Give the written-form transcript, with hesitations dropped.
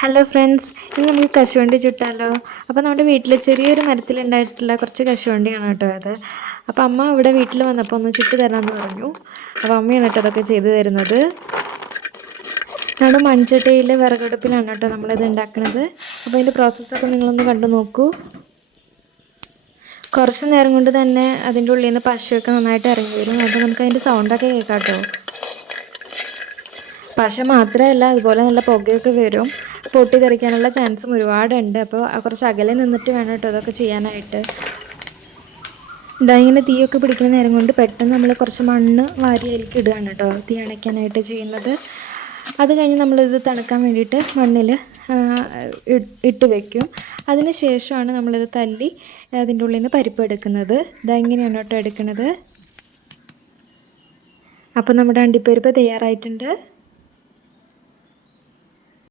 Hello friends, ഇന്ന് നമുക്ക് കശുവണ്ടി ചുട്ടാലോ. അപ്പോൾ നമ്മുടെ വീട്ടിൽ ചെറിയൊരു മരത്തിലുണ്ടായിട്ടുള്ള കുറച്ച് കശുവണ്ടിയാണ് കേട്ടോ അത്. അപ്പോൾ അമ്മ ഇവിടെ വീട്ടിൽ വന്നപ്പോൾ ഒന്ന് ചുട്ട് തരാമെന്ന് പറഞ്ഞു. അപ്പോൾ അമ്മയാണ് കേട്ടോ അതൊക്കെ ചെയ്തു തരുന്നത്. നമ്മുടെ മൺചട്ടിയിൽ വിറകടുപ്പിലാണ് കേട്ടോ നമ്മളിത് ഉണ്ടാക്കുന്നത്. അപ്പോൾ അതിൻ്റെ പ്രോസസ്സൊക്കെ നിങ്ങളൊന്ന് കണ്ടു നോക്കൂ. കുറച്ച് നേരം കൊണ്ട് തന്നെ അതിൻ്റെ ഉള്ളിൽ നിന്ന് പശയൊക്കെ നന്നായിട്ട് ഇറങ്ങി വരും. അപ്പോൾ നമുക്ക് അതിൻ്റെ സൗണ്ടൊക്കെ കേൾക്കാം കേട്ടോ. പശ മാത്രമല്ല, അതുപോലെ നല്ല പുകയൊക്കെ വരും. പൊട്ടിത്തെറിക്കാനുള്ള ചാൻസും ഒരുപാടുണ്ട്. അപ്പോൾ കുറച്ച് അകലെ നിന്നിട്ട് വേണം കേട്ടോ അതൊക്കെ ചെയ്യാനായിട്ട്. ഇങ്ങനെ തീയൊക്കെ പിടിക്കുന്ന നേരം കൊണ്ട് പെട്ടെന്ന് നമ്മൾ കുറച്ച് മണ്ണ് വാരി അതിലേക്ക് ഇടുകയാണ് കേട്ടോ തീ അണയ്ക്കാനായിട്ട് ചെയ്യുന്നത്. അത് കഴിഞ്ഞ് നമ്മളിത് തണുക്കാൻ വേണ്ടിയിട്ട് മണ്ണിൽ ഇട്ട് വയ്ക്കും. അതിന് ശേഷമാണ് നമ്മളിത് തല്ലി അതിൻ്റെ ഉള്ളിൽ നിന്ന് പരിപ്പ് എടുക്കുന്നത്. ഇങ്ങനെയാണ് കേട്ടോ എടുക്കുന്നത്. അപ്പോൾ നമ്മുടെ അണ്ടിപ്പരിപ്പ് തയ്യാറായിട്ടുണ്ട്.